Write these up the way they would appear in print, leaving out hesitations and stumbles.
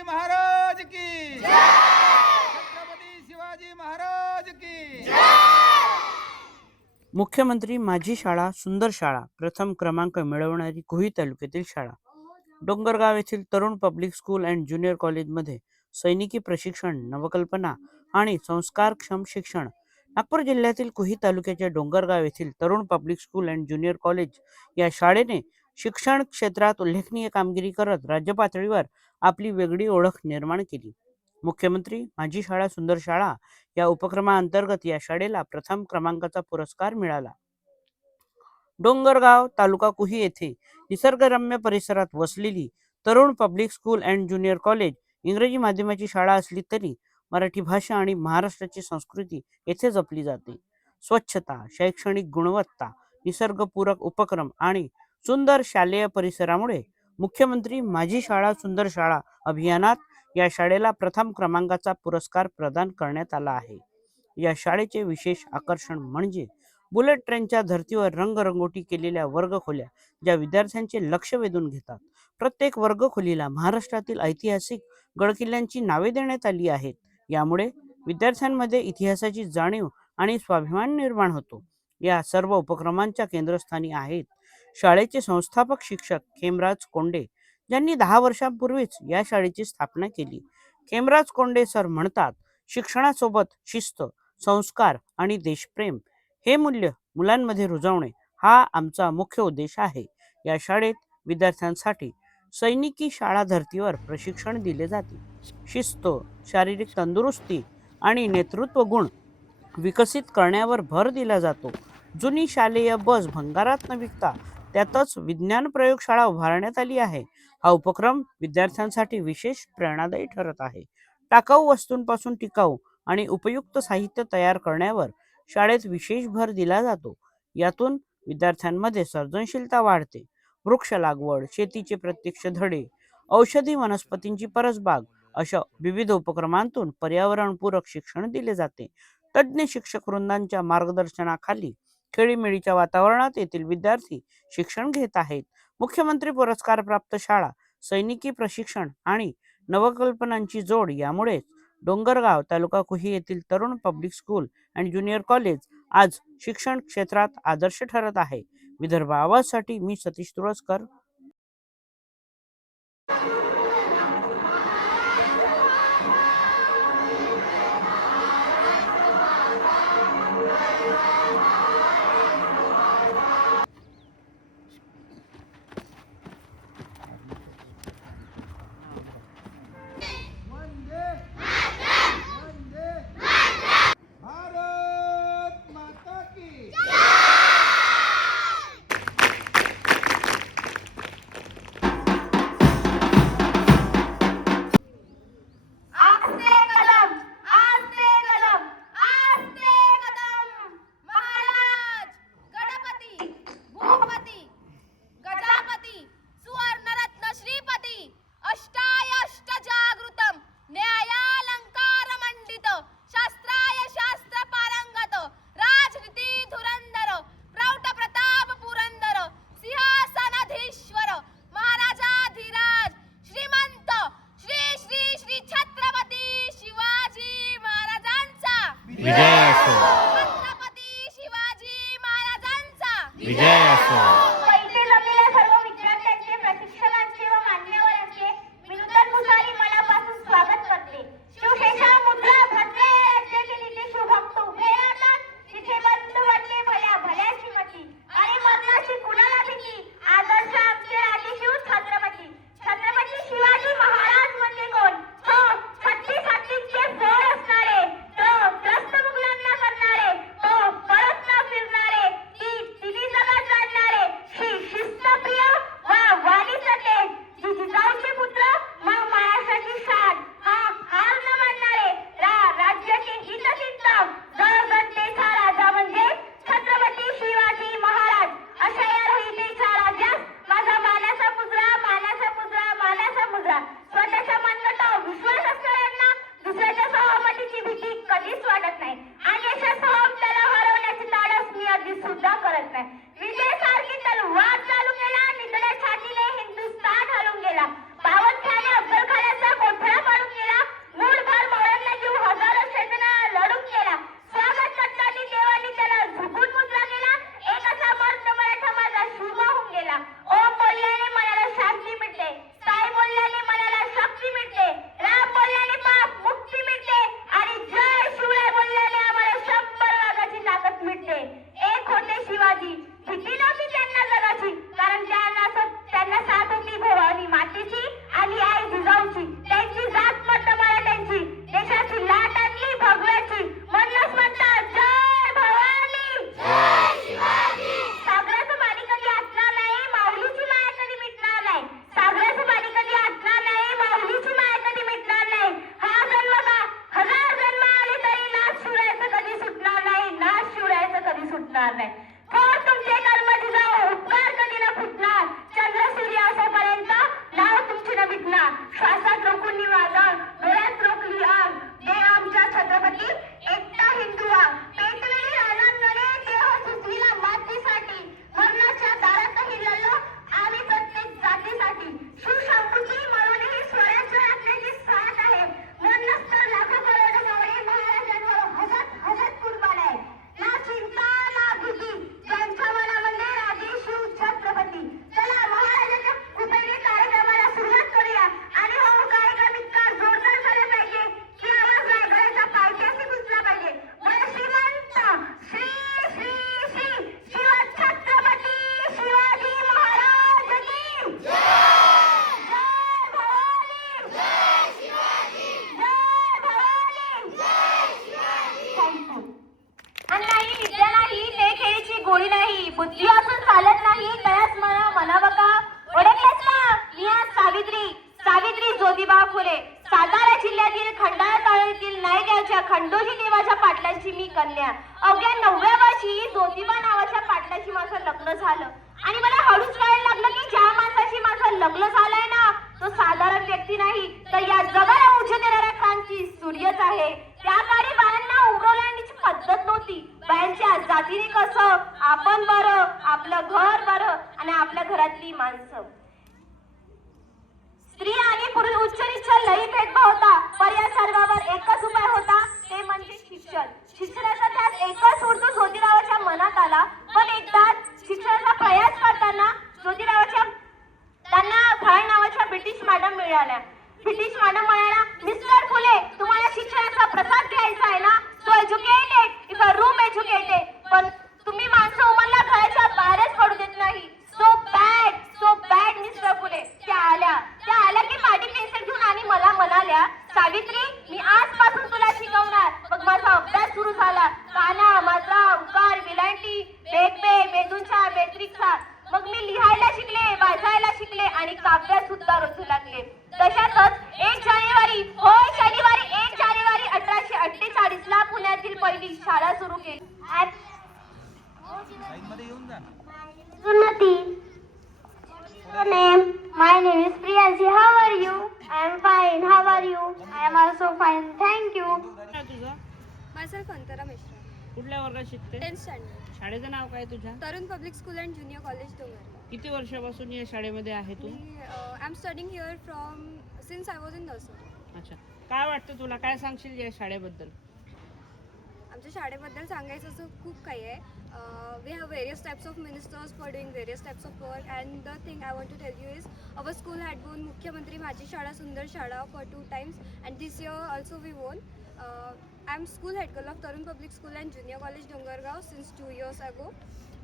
शिवाजी महाराज की जय। छत्रपती शिवाजी महाराज की जय। मुख्यमंत्री माझी शाळा सुंदर शाळा प्रथम क्रमांक मिळवणारी कुही तालुक्यातील शाळा डोंगरगाव येथील तरुण पब्लिक स्कूल अँड ज्युनियर कॉलेजमध्ये सैनिकी प्रशिक्षण, नवकल्पना आणि संस्कारक्षम शिक्षण. नागपूर जिल्ह्यातील कुही तालुक्याच्या डोंगरगाव येथील तरुण public school and junior college या शाळेने शिक्षण क्षेत्रात उल्लेखनीय कामगिरी करत राज्य पातळीवर आपली वेगळी ओळख निर्माण केली. मुख्यमंत्री माझी शाळा सुंदर शाळा या उपक्रमाअंतर्गत या शाळेला प्रथम क्रमांकाचा पुरस्कार मिळाला. डोंगरगाव तालुका कुही येथे निसर्गरम्य परिसरात वसलेली तरुण public school and junior college इंग्रजी माध्यमाची शाळा असली तरी मराठी भाषा आणि महाराष्ट्राची संस्कृती येथे जपली जाते. स्वच्छता, शैक्षणिक गुणवत्ता, निसर्गपूरक उपक्रम आणि सुंदर शालेय परिसरामुळे मुख्यमंत्री माझी शाळा सुंदर शाळा अभियानात या शाळेला प्रथम क्रमांकाचा पुरस्कार प्रदान करण्यात आला आहे. या शाळेचे विशेष आकर्षण म्हणजे बुलेट ट्रेनच्या धर्तीवर रंगरंगोटी केलेल्या वर्गखोल्या ज्या विद्यार्थ्यांचे लक्ष वेधून घेतात. प्रत्येक वर्गखोलीला महाराष्ट्रातील ऐतिहासिक गडकिल्ल्यांची नावे देण्यात आली आहेत. यामुळे विद्यार्थ्यांमध्ये इतिहासाची जाणीव आणि स्वाभिमान निर्माण होतो. या सर्व उपक्रमांच्या केंद्रस्थानी आहेत शाळेचे संस्थापक शिक्षक खेमराज कोंडे, ज्यांनी 10 वर्षांपूर्वीच या शाळेची स्थापना केली. खेमराज कोंडे सर म्हणतात, शिक्षणासोबत शिस्त, संस्कार आणि देशप्रेम हे मूल्य मुलांमध्ये रुजवणे हा आमचा मुख्य उद्देश आहे. या शाळेत विद्यार्थ्यांसाठी सैनिकी शाळा धर्तीवर प्रशिक्षण दिले जाते. शिस्त, शारीरिक तंदुरुस्ती आणि नेतृत्व गुण विकसित करण्यावर भर दिला जातो. जुनी शालेय बस भंगारात न विकता त्यातच विज्ञान प्रयोगशाळा उभारण्यात आली आहे. हा उपक्रम विद्यार्थ्यांसाठी विशेष प्रेरणादायी ठरत आहे. टाकाऊ वस्तूंपासून टिकाऊ आणि उपयुक्त साहित्य तयार करण्यावर शाळेत विशेष भर दिला जातो. यातून विद्यार्थ्यांमध्ये सर्जनशीलता वाढते. वृक्ष लागवड, शेतीचे प्रत्यक्ष धडे, औषधी वनस्पतींची परसबाग अशा विविध उपक्रमांतून पर्यावरणपूरक शिक्षण दिले जाते. तज्ज्ञ शिक्षक वृंदांच्या मार्गदर्शनाखाली खेळीमेळीच्या वातावरणात येथील विद्यार्थी शिक्षण घेत आहेत. मुख्यमंत्री पुरस्कार प्राप्त शाळा, सैनिकी प्रशिक्षण आणि नवकल्पनांची जोड यामुळेच डोंगरगाव तालुका कुही येथील तरुण public school and junior college आज शिक्षण क्षेत्रात आदर्श ठरत आहे. विदर्भ आवाजसाठी मी सतीश तुळसकर. वंदे वंदे भारत माता की आस्ते कदम आस्ते कदम आस्ते कदम. महाराज गणपती भूपती गजापती सुवर्णरत्न श्रीपती अष्टाय अष्टजागृतम न्यायालंकार मंडित शास्त्राय शास्त्र पारंगत राजनीती धुरंधर प्रौढ प्रताप पुरंदर सिंहासनाधीश्वर महाराजाधिराज श्रीमंत श्री श्री श्री छत्रपती शिवाजी महाराजांचा विजय असो. छत्रपती शिवाजी महाराजांचा विजय असो. पैसे जमलेल्या सर्व विद्यार्थ्यांचे, प्रशिक्षकांचे व मान्यवरांचे मी नूतन मुसारी मनापासून स्वागत करते. शिवशेषा मुद्रा भद्रे राज्य केली ते शुभक्त उभे राहतात. तिथे बंधू वाटले भल्या भल्या श्रीमती आणि मरणाची कुणाला भीती. आदर्श आमचे राजेशिव छत्रपती. छत्रपती शिवाजी महाराज म्हणजे कोण? तो छत्तीस हत्तींचे फोड असणारे, तो त्रस्त मुघलांना करणारे, त्या खंडोजी देवाच्या पाटलांची मी कन्या. अवघ्या 9व्या वर्षी ज्योतिबा नावाच्या पाटलाशी माझं लग्न झालं आणि मला हळूच कळायला लागलं की ज्या माणसाशी माझं लग्न झालंय ना तो साधारण व्यक्ती नाही तर या जगाला उजेड देणारा क्रांती सूर्यच आहे. त्या काळी बायांना उमरवण्याची पद्धत नव्हती. बायांच्या जातीने कसं आपण बरं, आपलं घर बरं आणि आपल्या घरातली माणसं. स्त्री आणि पुरुष उच्च नीच लई भेदभाव होता, पण या सर्वावर एकच उपाय होता ते म्हणजे शिक्षण. शिक्षणाचा त्यात एकच उर्दू ज्योतिरावाच्या मनात आला. पण एकदा शिक्षणाचा प्रयास करताना ज्योतिरावाच्या त्यांना फळ नावाच्या ब्रिटिश मॅडम मिळाल्या. ब्रिटिश मॅडम म्हणाल्या, मिस्टर फुले तुम्हाला शिक्षणाचा प्रसाद घ्यायचा आहे ना, so educated if a room educated, पण तुम्ही माणसं उमरला घराच्या बाहेरच पडू देत नाही. सो बॅड मिस्टर फुले. त्या आल्या की पाटी पेन्सिल घेऊन आणि मला म्हणाल्या, सावित्री मी आजपासून तुला शिकवणार. मग माझा अभ्यास सुरू झाला. काना, मात्रा, उकार, विलांटी, बेगबे, मेदूंचा, बेत्रिकचा. मग मी लिहायला शिकले, वाचायला शिकले आणि काव्य सुद्धा रचू लागले. तशातच 1 जानेवारी 1848 ला पुण्यातील पहिली शाळा सुरू केली. साईडमध्ये येऊन जा. Sunnati. Name. My name is Priyanshi. How are you? I am fine. How are you? I am also fine. Thank you. काय तुझं? Myself Antara Mishra, कुठल्या वर्गात शिकते? 10th standard, शाळेचं नाव काय तुझ्या? Tarun Public School and Junior College, Dongarla. किती वर्षापासून या शाळेमध्ये आहे तू? I'm studying here since I was in nursery. अच्छा, काय वाटतं तुला? काय सांगशील या शाळेबद्दल? आमच्या शाळेबद्दल सांगायचं असं खूप काही आहे. We have various types of ministers for doing various types of work, and the thing I want to tell you is our school had won Mukhyamantri माझी Shada Sundar Shada for 2 times, and this year also we won. I'm school head girl of Tarun Public School and Junior College, Dongargaon since 2 years ago.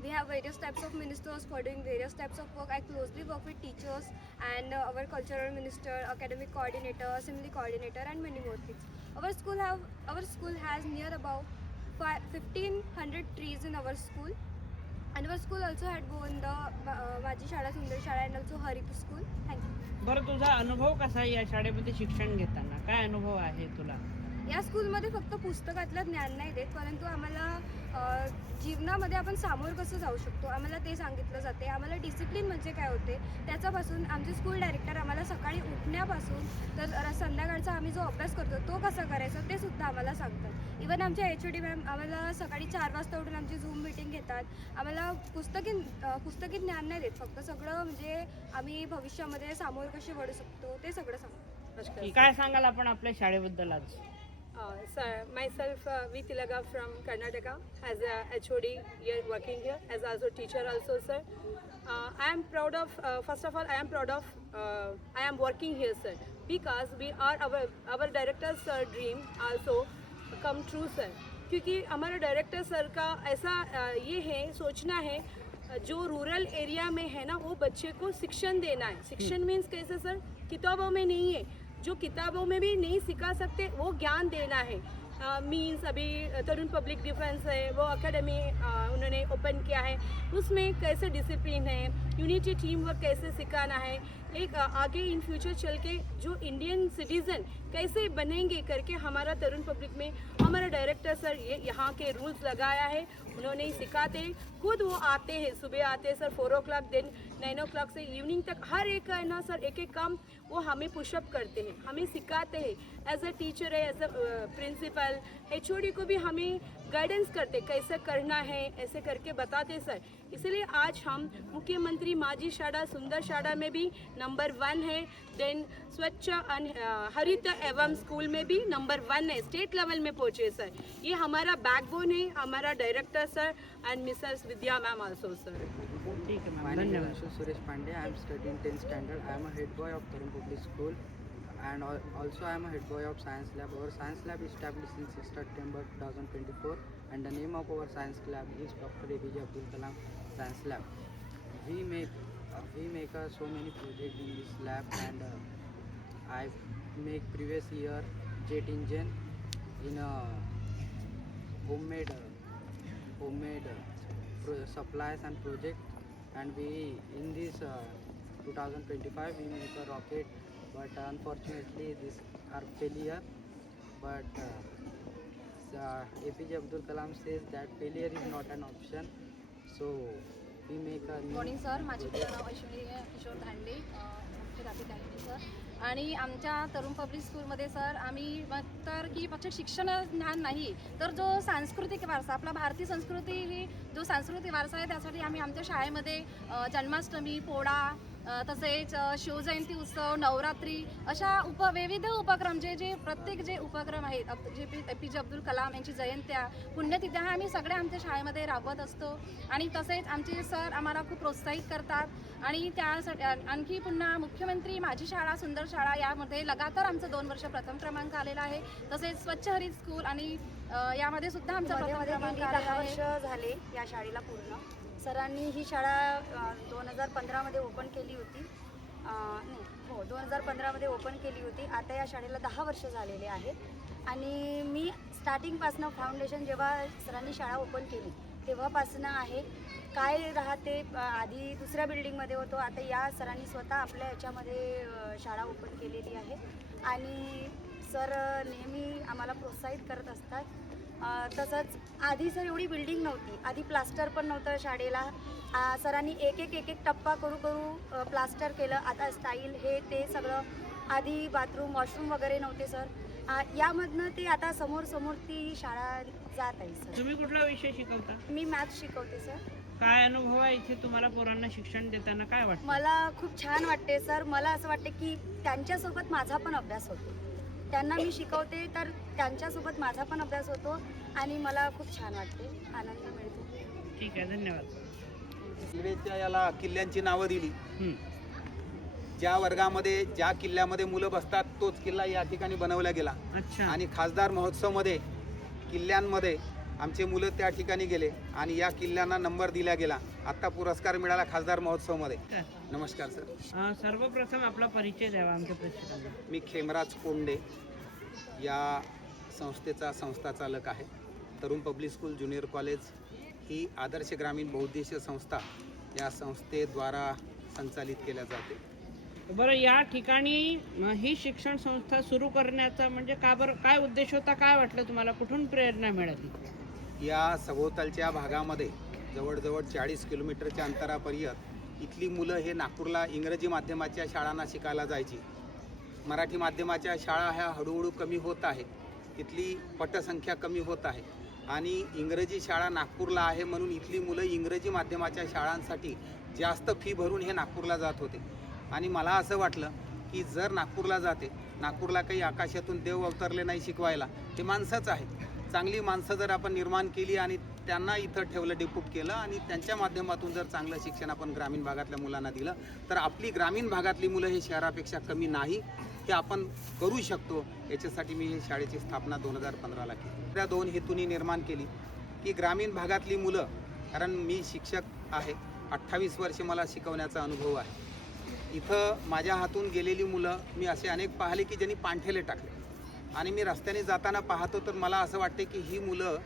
We have various types of ministers for doing various types of work. I closely work with teachers and our cultural minister, academic coordinator, assembly coordinator, and many more things. Our school has near about 1500 trees in our school, and our school also had won the माझी Shada Sundar Shada and also Harip School. Thank you. बरं, तुझा अनुभव कसा आहे या शाळेमध्ये शिक्षण घेताना? काय अनुभव आहे तुला? या स्कूलमध्ये फक्त पुस्तकातलं ज्ञान नाही देत, परंतु आम्हाला जीवनामध्ये आपण सामोरं कसं जाऊ शकतो आम्हाला ते सांगितलं जाते. आम्हाला डिसिप्लिन म्हणजे काय होते त्याच्यापासून आमचे स्कूल डायरेक्टर आम्हाला सकाळी उठण्यापासून तर संध्याकाळचा आम्ही जो अभ्यास करतो तो कसा करायचा ते सुद्धा आम्हाला सांगतात. इवन आमच्या HOD मॅम आम्हाला सकाळी 4 वाजता उठून आमची झूम मीटिंग घेतात. आम्हाला पुस्तकी ज्ञान नाही देत, फक्त सगळं म्हणजे आम्ही भविष्यामध्ये सामोरं कसे वळू शकतो ते सगळं सांगतो. काय सांगाल आपण आपल्या शाळेबद्दल आज? Sir, myself V. Tilaga from Karnataka as a HOD here working here as also teacher also, sir. I am proud of first of all I am proud of I am working here, sir, because we are our director's dream also come true, sir. क्योंकि हमारे director sir का ऐसा ये है सोचना है जो rural area में है ना वो बच्चे को शिक्षण देना है. शिक्षण मीन्स कैसे सर? किताबों में नहीं है, जो किताबों में भी नहीं सिखा सकते वो ज्ञान देना है. मीन्स अभी तरुण पब्लिक डिफेंस है वो एकेडमी उन्होंने ओपन किया है, उसमें कैसे डिसिप्लिन है, यूनिटी टीम वर्क कैसे सिखाना है, एक आगे इन फ्यूचर चल के जो इंडियन सिटीज़न कैसे बनेंगे करके हमारा तरुण पब्लिक में हमारा डायरेक्टर सर ये यहाँ के रूल्स लगाया है. उन्होंने ही सिखाते हैं, खुद वो आते हैं, सुबह आते हैं सर 4 o'clock, देन 9 o'clock से इवनिंग तक हर एक है ना सर एक काम वो हमें पुशअप करते हैं, हमें सिखाते हैं. एज अ टीचर है, एज अ प्रिंसिपल HOD को भी हमें गाइडेंस करते कैसे करना है ऐसे करके बताते सर. इसलिए आज हम मुख्यमंत्री माझी शाड़ा सुंदर शाड़ा में भी नंबर 1 है, देन स्वच्छ हरित एवं स्कूल में भी नंबर 1 है, स्टेट लेवल में पहुँचे सर. ये हमारा बैकबोन है, हमारा डायरेक्टर सर एंड मिसेस विद्या मैम आल्सो सर. ठीक है My मॅम, name is धन्यवाद. Anshu Suresh Pandey. I am studying 10th standard. I am a head boy of Tarun Public School, and also I am a head boy of Science Lab. Our Science Lab is established in 6th September 2024, and the name of our Science Lab is Dr. APJ Abdul Kalam Science Lab. We make so many projects in this lab, and I make previous year jet engine in a homemade supplies and project, and we in this 2025 we make a rocket, but unfortunately this are failure, but APJ Abdul Kalam says that failure is not an option. So we make a new morning sir, माझे नाव ऐश्वर्या किशोर धांडे, मुख्याध्यापिका आहे sir. आणि आमच्या तरुण public स्कूलमध्ये sir आम्ही तर की फक्त शिक्षण ज्ञान नाही तर जो सांस्कृतिक वारसा, आपला भारतीय संस्कृती ही जो सांस्कृतिक वारसा आहे त्यासाठी आम्ही आमच्या शाळेमध्ये जन्माष्टमी, पोळा, तसेच शिवजयंती उत्सव, नवरात्री अशा विविध उपक्रम जे प्रत्येक जे उपक्रम आहेत जे APJ अब्दुल कलाम यांची जयंत्या, पुण्यतिथ्या ह्या आम्ही सगळ्या आमच्या शाळेमध्ये राबवत असतो. आणि तसेच आमचे सर आम्हाला खूप प्रोत्साहित करतात. आणि त्यासाठी आणखी पुन्हा मुख्यमंत्री माझी शाळा सुंदर शाळा यामध्ये लगातार आमचं 2 वर्ष प्रथम क्रमांक आलेला आहे. तसेच स्वच्छ हरित स्कूल आणि यामध्ये सुद्धा आमचा प्रथम क्रमांक आलेला 10 आहे. वर्ष झाले या शाळेला पूर्ण. सरांनी ही शाळा 2015मध्ये ओपन केली होती. 2015मध्ये ओपन केली होती. आता या शाळेला 10 वर्ष झालेले आहेत. आणि मी स्टार्टिंगपासनं फाउंडेशन जेव्हा सरांनी शाळा ओपन केली तेव्हापासनं आहे. काय राहते आधी दुसऱ्या बिल्डिंगमध्ये होतो, आता या सरांनी स्वतः आपल्या याच्यामध्ये शाळा ओपन केलेली आहे. आणि सर नेहमी आम्हाला प्रोत्साहित करत असतात. तसंच आधी सर एवढी बिल्डिंग नव्हती, आधी प्लास्टर पण नव्हतं शाळेला. सरांनी एक एक टप्पा करू प्लास्टर केलं. आता स्टाईल हे ते सगळं. आधी बाथरूम, वॉशरूम वगैरे नव्हते सर. यामधनं ते आता समोर ती शाळा जात आहे सर. तुम्ही कुठला विषय शिकवता? मी मॅथ्स शिकवते सर. काय अनुभव आहे इथे तुम्हाला पोरांना शिक्षण देताना, काय वाटतं? मला खूप छान वाटते सर. मला असं वाटते की त्यांच्यासोबत माझा पण अभ्यास होतो. त्यांना मी शिकवते तर त्यांच्यासोबत माझा पण अभ्यास होतो आणि मला खूप छान वाटते, आनंद मिळतो. ठीक आहे, धन्यवाद. रेल्वेच्या याला किल्ल्यांची नावं दिली. हं. ज्या वर्गामध्ये ज्या किल्ल्यामध्ये मुलं बसतात तोच किल्ला या ठिकाणी बनवला गेला. अच्छा. आणि खासदार महोत्सवमध्ये किल्ल्यांमध्ये आमचे मुलं त्या ठिकाणी गेले आणि या किल्ल्यांना नंबर दिला गेला. आत्ता पुरस्कार मिळाला खासदार महोत्सवमध्ये. नमस्कार सर. सर्वप्रथम आपला परिचय द्यावा आमच्या प्रेक्षकांना. मी खेमराज कोंडे या संस्थेचा संस्थाचालक आहे. तरुण पब्लिक स्कूल ज्युनियर कॉलेज ही आदर्श ग्रामीण बहुउद्देशीय संस्था या संस्थेद्वारा संचालित केल्या जाते. बरं, या ठिकाणी ही शिक्षण संस्था सुरू करण्याचा म्हणजे का बरं, काय उद्देश होता, काय वाटलं तुम्हाला, कुठून प्रेरणा मिळाली? या सभोवतालच्या भागामध्ये जवळजवळ 40 किलोमीटरच्या अंतरापर्यंत इथली मुलं हे नागपूरला इंग्रजी माध्यमाच्या शाळांना शिकायला जायची. मराठी माध्यमाच्या शाळा ह्या हळूहळू कमी होत आहे. इथली पटसंख्या कमी होत आहे आणि इंग्रजी शाळा नागपूरला आहे म्हणून इथली मुलं इंग्रजी माध्यमाच्या शाळांसाठी जास्त फी भरून हे नागपूरला जात होते. आणि मला असं वाटलं की जर नागपूरला जाते, नागपूरला काही आकाशातून देव अवतरले नाही शिकवायला, ते माणसंच आहे. चांगली माणसं जर आपण निर्माण केली आणि त्यांना इथं ठेवलं, डिप्यूट केलं आणि त्यांच्या माध्यमातून जर चांगलं शिक्षण आपण ग्रामीण भागातल्या मुलांना दिलं तर आपली ग्रामीण भागातली मुलं हे शहरापेक्षा कमी नाही हे आपण करू शकतो. याच्यासाठी मी ही शाळेची स्थापना 2015ला केली. त्या 2 हेतूंनी निर्माण केली की ग्रामीण भागातली मुलं, कारण मी शिक्षक आहे, 28 वर्ष मला शिकवण्याचा अनुभव आहे. इथं माझ्या हातून गेलेली मुलं मी असे अनेक पाहिले की ज्यांनी पाणठेले टाकले आणि मी रस्त्याने जाताना पाहतो तर मला असं वाटते की ही मुलं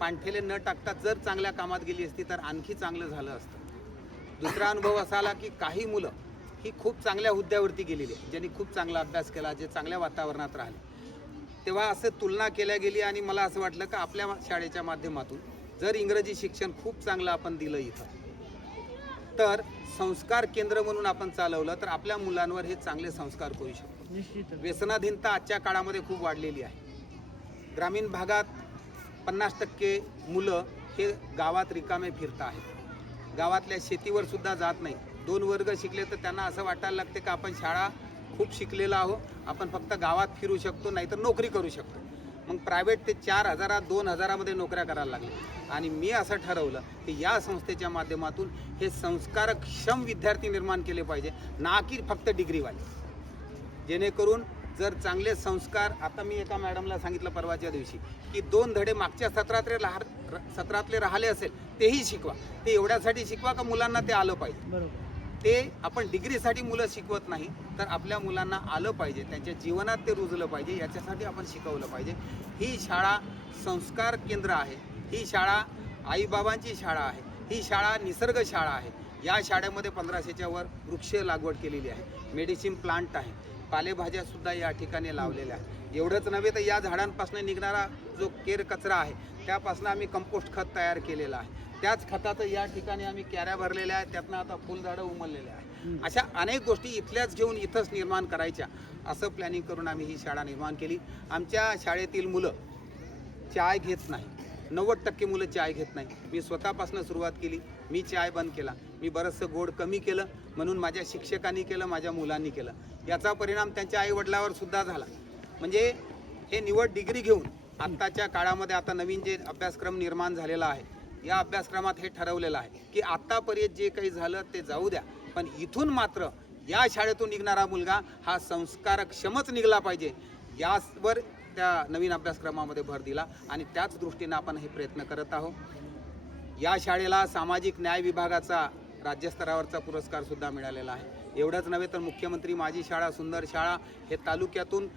पाणठेले न टाकता जर चांगल्या कामात गेली असती तर आणखी चांगलं झालं असतं. दुसरा अनुभव असा आला की काही मुलं ही खूप चांगल्या हुद्द्यावरती गेलेली आहे, ज्यांनी खूप चांगला अभ्यास केला, जे चांगल्या वातावरणात राहिले. तेव्हा असं तुलना केल्या गेली आणि मला असं वाटलं की आपल्या शाळेच्या माध्यमातून जर इंग्रजी शिक्षण खूप चांगलं आपण दिलं इथं तर संस्कार केंद्र म्हणून आपण चालवलं तर आपल्या मुलांवर हे चांगले संस्कार करू शकतो. निश्चित. व्यसनाधीनता आजच्या काळामध्ये खूप वाढलेली आहे. ग्रामीण भागात 50% मुलं हे गावात रिकामे फिरत आहेत. गावातल्या शेतीवर सुद्धा जात नाही. 2 वर्ग शिकले तर त्यांना असं वाटायला लागते की आपण शाळा खूप शिकलेलो आहो, आपण फक्त गावात फिरू शकतो, नाहीतर नोकरी करू शकतो. मग प्रायव्हेट ते 4,000 2,000मध्ये नोकऱ्या करायला लागले. आणि मी असं ठरवलं की या संस्थेच्या माध्यमातून हे संस्कारक्षम विद्यार्थी निर्माण केले पाहिजे, ना की फक्त डिग्रीवाले. जेणेकरून जर चांगले संस्कार, आता मी एका मॅडमला सांगितलं परवाच्या दिवशी की 2 धडे मागच्या सत्रातले राहिले असेल तेही शिकवा. ते एवढ्यासाठी शिकवा का मुलांना ते आलं पाहिजे. बरोबर. ते आपण डिग्रीसाठी मुलं शिकवत नाही तर आपल्या मुलांना आलं पाहिजे, त्यांच्या जीवनात ते रुजलं पाहिजे, याच्यासाठी आपण शिकवलं पाहिजे. ही शाळा संस्कार केंद्र आहे. ही शाळा आईबाबांची शाळा आहे. ही शाळा निसर्ग शाळा आहे. या शाळेमध्ये 1500च्या वर वृक्ष लागवड केलेली आहे. मेडिसिन प्लांट आहे. पालेभाज्या सुद्धा या ठिकाणी लावलेल्या आहेत. एवढंच नव्हे तर या झाडांपासून निघणारा जो केर कचरा आहे त्यापासून आम्ही कंपोस्ट खत तयार केलेलं आहे. त्याच खताचं या ठिकाणी आम्ही कॅऱ्या भरलेल्या आहेत, त्यातनं आता फुलझाडं उमललेल्या आहेत. अशा अनेक गोष्टी इथल्याच घेऊन इथंच निर्माण करायच्या असं प्लॅनिंग करून आम्ही ही शाळा निर्माण केली. आमच्या शाळेतील मुलं चाय घेत नाही, 90% मुलं चाय घेत नाही. मी स्वतःपासून सुरुवात केली. मी चाय बंद केला. मी बरंचसं गोड कमी केलं, म्हणून माझ्या शिक्षकांनी केलं, माझ्या मुलांनी केलं. याचा परिणाम त्यांच्या आईवडिलावर सुद्धा झाला. म्हणजे हे निवड डिग्री घेऊन आत्ताच्या काळामध्ये आता नवीन जे अभ्यासक्रम निर्माण झालेला आहे, या अभ्यासक्रमात हे ठरवलेलं आहे की आत्तापर्यंत जे काही झालं ते जाऊ द्या, पण इथून मात्र या शाळेतून निघणारा मुलगा हा संस्कारक्षमच निघला पाहिजे, यावर त्या नवीन अभ्यासक्रमामध्ये भर दिला आणि त्याच दृष्टीनं आपण हे प्रयत्न करत आहोत. या शाळेला सामाजिक न्याय विभागाचा राज्यस्तरावरचा पुरस्कार सुद्धा मिळालेला आहे. एवढंच नव्हे तर मुख्यमंत्री माझी शाळा सुंदर शाळा हे तालुक्यातून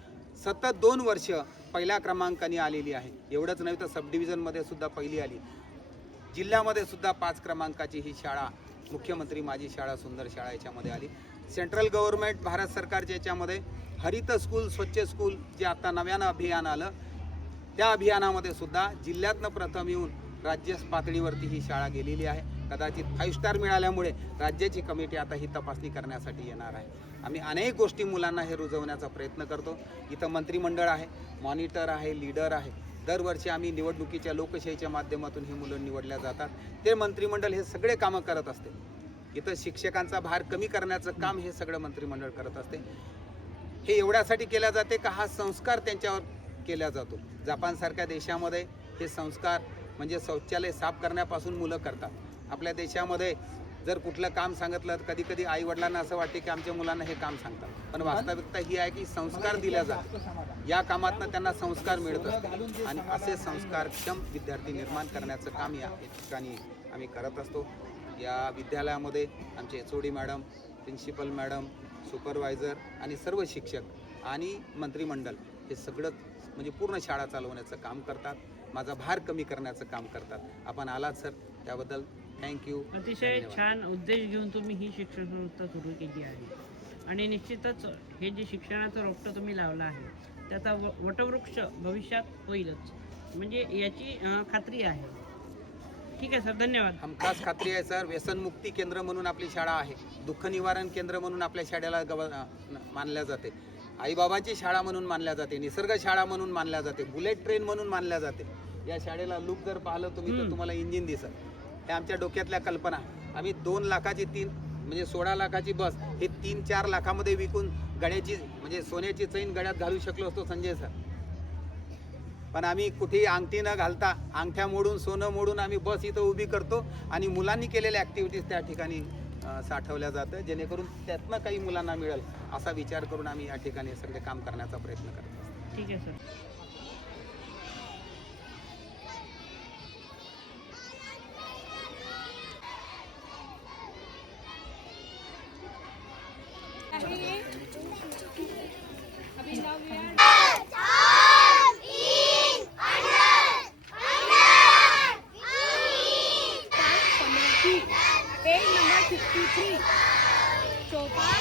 सतत 2 वर्ष पहिल्या क्रमांकाने आलेली आहे. एवढंच नव्हे तर सब डिव्हिजनमध्ये सुद्धा पहिली आली. जिल्ह्यामध्ये सुद्धा 5 क्रमांकाची ही शाळा मुख्यमंत्री माझी शाळा सुंदर शाळा याच्यामध्ये आली. सेंट्रल गव्हर्नमेंट भारत सरकारच्या याच्यामध्ये हरित स्कूल स्वच्छ स्कूल जे आता नव्यानं अभियान आलं, त्या अभियानामध्ये सुद्धा जिल्ह्यातनं प्रथम येऊन राज्य पातळीवरती ही शाळा गेलेली आहे. कदाचित 5 स्टार मिळाल्यामुळे राज्याची कमिटी आता ही तपासणी करण्यासाठी येणार आहे. आम्ही अनेक गोष्टी मुलांना हे रुजवण्याचा प्रयत्न करतो. इथं मंत्रिमंडळ आहे, मॉनिटर आहे, लीडर आहे. दरवर्षी आम्ही निवडणुकीच्या लोकशाहीच्या माध्यमातून हे मुलं निवडल्या जातात. ते मंत्रिमंडळ हे सगळे कामं करत असते. इथं शिक्षकांचा भार कमी करण्याचं काम हे सगळं मंत्रिमंडळ करत असते. हे एवढ्यासाठी केल्या जाते का हा संस्कार त्यांच्यावर केला जातो. जपानसारख्या देशामध्ये हे संस्कार म्हणजे शौचालय साफ करण्यापासून मुलं करतात. आपल्या देशामध्ये जर कुठलं काम सांगितलं तर कधी कधी आईवडिलांना असं वाटते की आमच्या मुलांना हे काम सांगतात, पण वास्तविकता ही आहे की संस्कार दिल्या जातात. या कामातनं त्यांना संस्कार मिळत असतात आणि असे संस्कारक्षम विद्यार्थी निर्माण करण्याचं काम या ठिकाणी आम्ही करत असतो. या विद्यालयामध्ये आमचे HOD madam, principal madam, supervisor आणि सर्व शिक्षक आणि मंत्रिमंडळ हे सगळं म्हणजे पूर्ण शाळा चालवण्याचं काम करतात. माझा भार कमी करण्याचं काम करतात. आपण आलात सर, त्याबद्दल थँक्यू. अतिशय छान उद्देश घेऊन तुम्ही ही शिक्षण संस्था सुरू केली आहे आणि निश्चितच हे जे शिक्षणाचं रोपटं तुम्ही लावलं आहे त्याचा वटवृक्ष भविष्यात होईलच, म्हणजे याची खात्री आहे. ठीक आहे सर, धन्यवाद. हमखास खात्री आहे सर. व्यसनमुक्ती केंद्र म्हणून आपली शाळा आहे, दुःख निवारण केंद्र म्हणून आपल्या शाळेला मानल्या जाते, आईबाबाची शाळा म्हणून मानल्या जाते, निसर्ग शाळा म्हणून मानल्या जाते, बुलेट ट्रेन म्हणून मानल्या जाते. या शाळेला लुक जर पाहिलं तुम्ही तर तुम्हाला इंजिन दिसत. हे आमच्या डोक्यातल्या कल्पना. आम्ही 2 लाखाची 3 म्हणजे 16 लाखाची बस हे 3-4 लाखामध्ये विकून गड्याची म्हणजे सोन्याची चैन गड्यात घालू शकलो असतो संजय सर, पण आम्ही कुठेही अंगठी न घालता अंगठ्या मोडून सोनं मोडून आम्ही बस इथं उभी करतो आणि मुलांनी केलेल्या ॲक्टिव्हिटीज त्या ठिकाणी साठवल्या जातं, जेणेकरून त्यातनं काही मुलांना मिळेल असा विचार करून आम्ही या ठिकाणी सगळे काम करण्याचा प्रयत्न करतो. ठीक आहे सर. अभी now we are Page number 53. Chopar